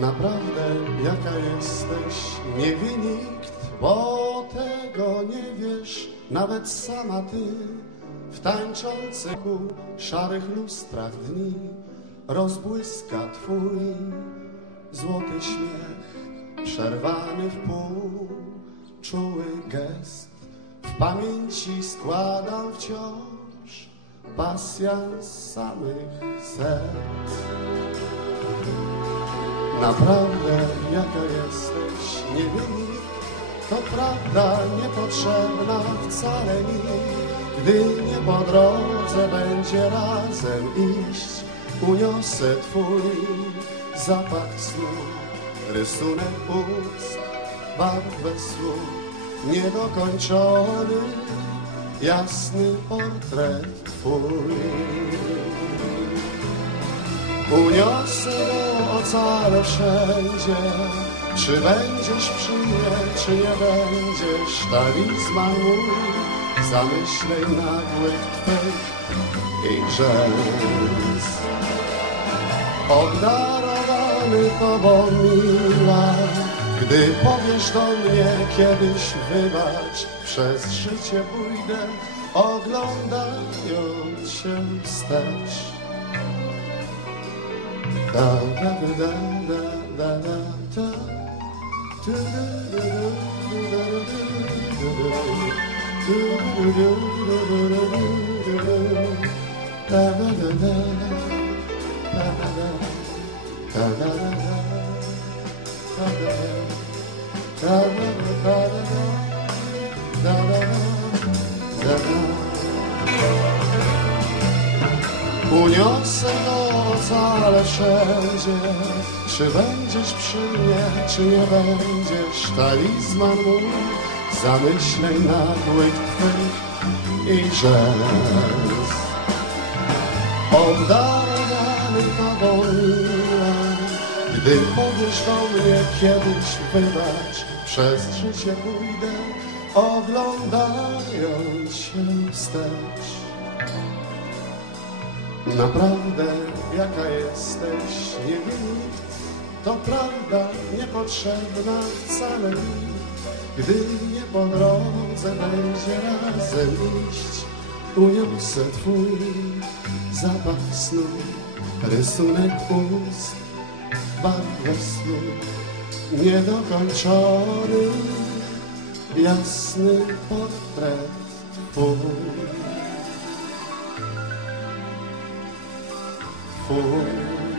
Naprawdę jaka jesteś nie wie nikt, bo tego nie wiesz nawet sama ty. W tańczących szarych lustrach dni rozbłyska twój złoty śmiech, przerwany w pół, czuły gest. W pamięci składam wciąż pasjans samych serc. Naprawdę jaka jesteś, nie wie nikt, to prawda niepotrzebna wcale mi, gdy nie po drodze będzie razem iść, uniosę twój zapach snu, rysunek ust, barwę słów, niedokończony, jasny portret twój. Uniosę go ocalę wszędzie, czy będziesz przy mnie, czy nie będziesz, talizman mój, zamyśleń nagłych twych i rzęs. Obdarowany tobą miła, gdy powiesz do mnie kiedyś wybacz, przez życie pójdę, oglądając się wstecz. 보녀 쌀 wszędzie Czy będziesz przy mnie, czy nie będziesz? Talizman mój zamyśleń nagłych twych i rzęs. Obdarowany tobą Gdy powiesz do mnie kiedyś wybacz Przez życie pójdę oglądając się wstecz Naprawdę jaka jesteś, nie to prawda niepotrzebna wcale mi. Gdy nie po drodze będzie razem iść, uniosę twój zapach snu, rysunek ust, barwę snu, niedokończony, jasny portret twój. before